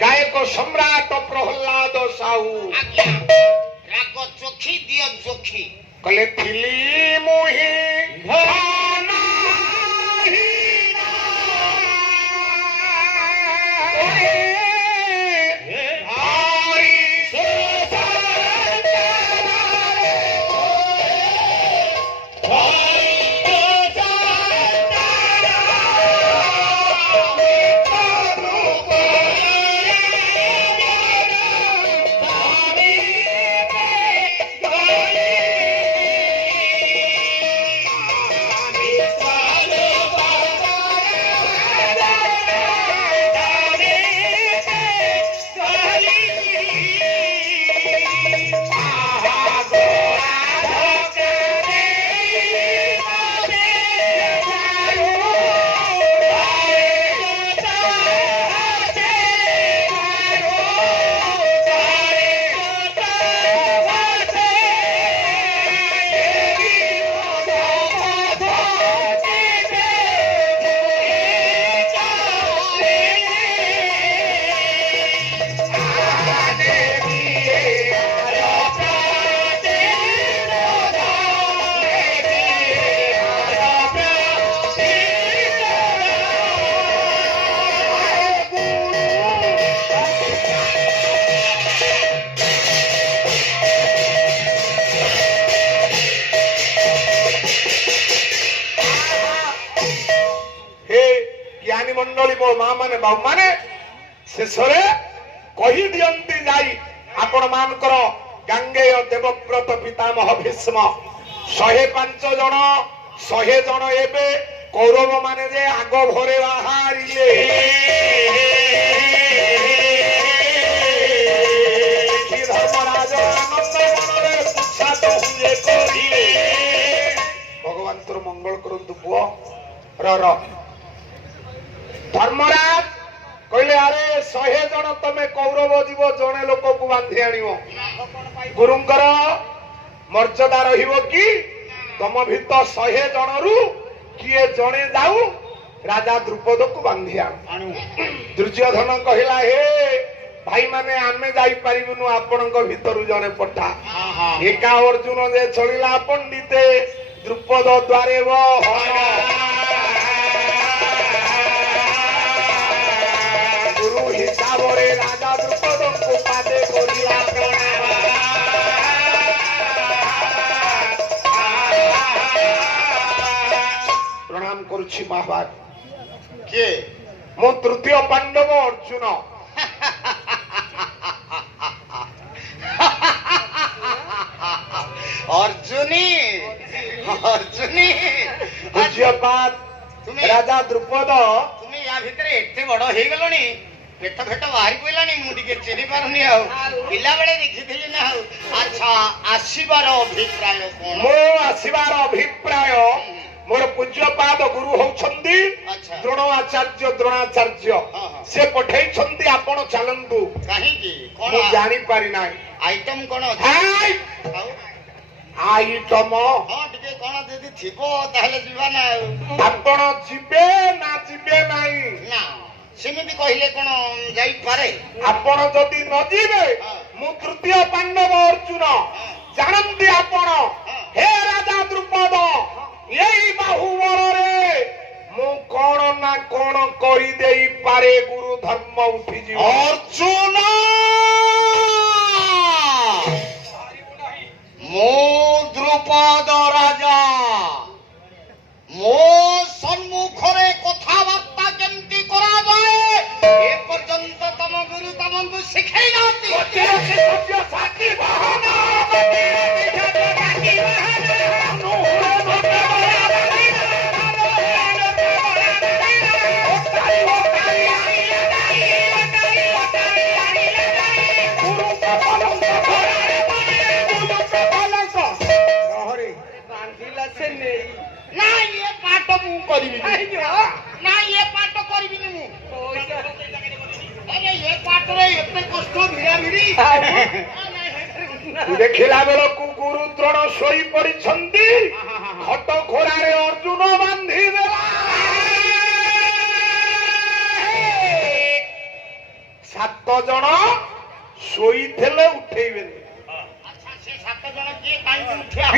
गायक सम्राट प्रहलाद साहू राग चोखी दियो चोखी कले थिली मुही मंडली मो माँ माने बाबू माने शेषरे कही दियंती जाई आपण मानकर गांगेय देवव्रत पितामह भीष्म 105 जन 100 जन एबे कौरव माने जे आग भरे बाहरिले धर्मराज आनंद मनरे उत्साह हुए करिले भगवान तोर मंगल करंतु पुओ र धर्मराज कहले अरे 100 जन तमे कौरव जीव जने लोक को बांधी आनिवो गुरुंकर मर्यादा रहिबो कि तम भित 100 जन रु किए जने जाऊ राजा द्रुपद को बांधी आनु दुर्योधन कहला हे भाई माने आमे जाई परिबुनु आपनक भितरु जने पठा एका अर्जुन जे चलिला पंडिते द्रुपद द्वारे वो हिसाबरे राजा द्रुपद को पादे करिला प्रणाम करुछि महाभाग के मो तृतीय पांडव अर्जुन अर्जुनी अर्जुनी पूज्यपाद राजा द्रुपद तुम्हें या भितरे एते बड़ हे गलनी पेट फेट बाहरी पइलानी मु टिके चेरी पारुनी आ पिला बेले देखिथिली ना अच्छा आसीबार अभिप्राय कोन मो आसीबार अभिप्राय मोर पूज्यपाद गुरु होछंदी द्रोणाचार्य द्रोणाचार्य से पठै छंदी आपण चलंतु काहे की कोन जानि पारि नाही आइटम कोन हाय आइटम हां टिके कोन जदी थिबो ताहले जीवा ना आपण जिबे नाही ना सेमिति कहिले कोन जाई पारे आपण जदी न जिबे मु तृतीय पांडव अर्जुन जानंती आपण हे राजा द्रुपद एई बाहुबल रे मु कोन ना कोन करि देई पारे गुरु धर्म उठी जी अर्जुन मो द्रुपद राजा मो सम्मुखरे कथाबार्ता केमती करा जाए ए पर्यंत तम गुरु तमको सिखाई नाती सत्य साथी बहाना ना ये पाठ मु करबी ना ये पाठ करबी मु अरे ये पाठ रे एते कष्ट भिड़ा भिड़ी देखिला बेल को गुरु द्रोण सोई पड़ी छंदी खट खोरा रे अर्जुन बांधी देला 7 ଜଣ ଶୋଇଥିଲେ ଉଠେଇବେନି। ଆଚ୍ଛା ସେ 7 ଜଣ କିଏ କାହିଁକି ଉଠିଆ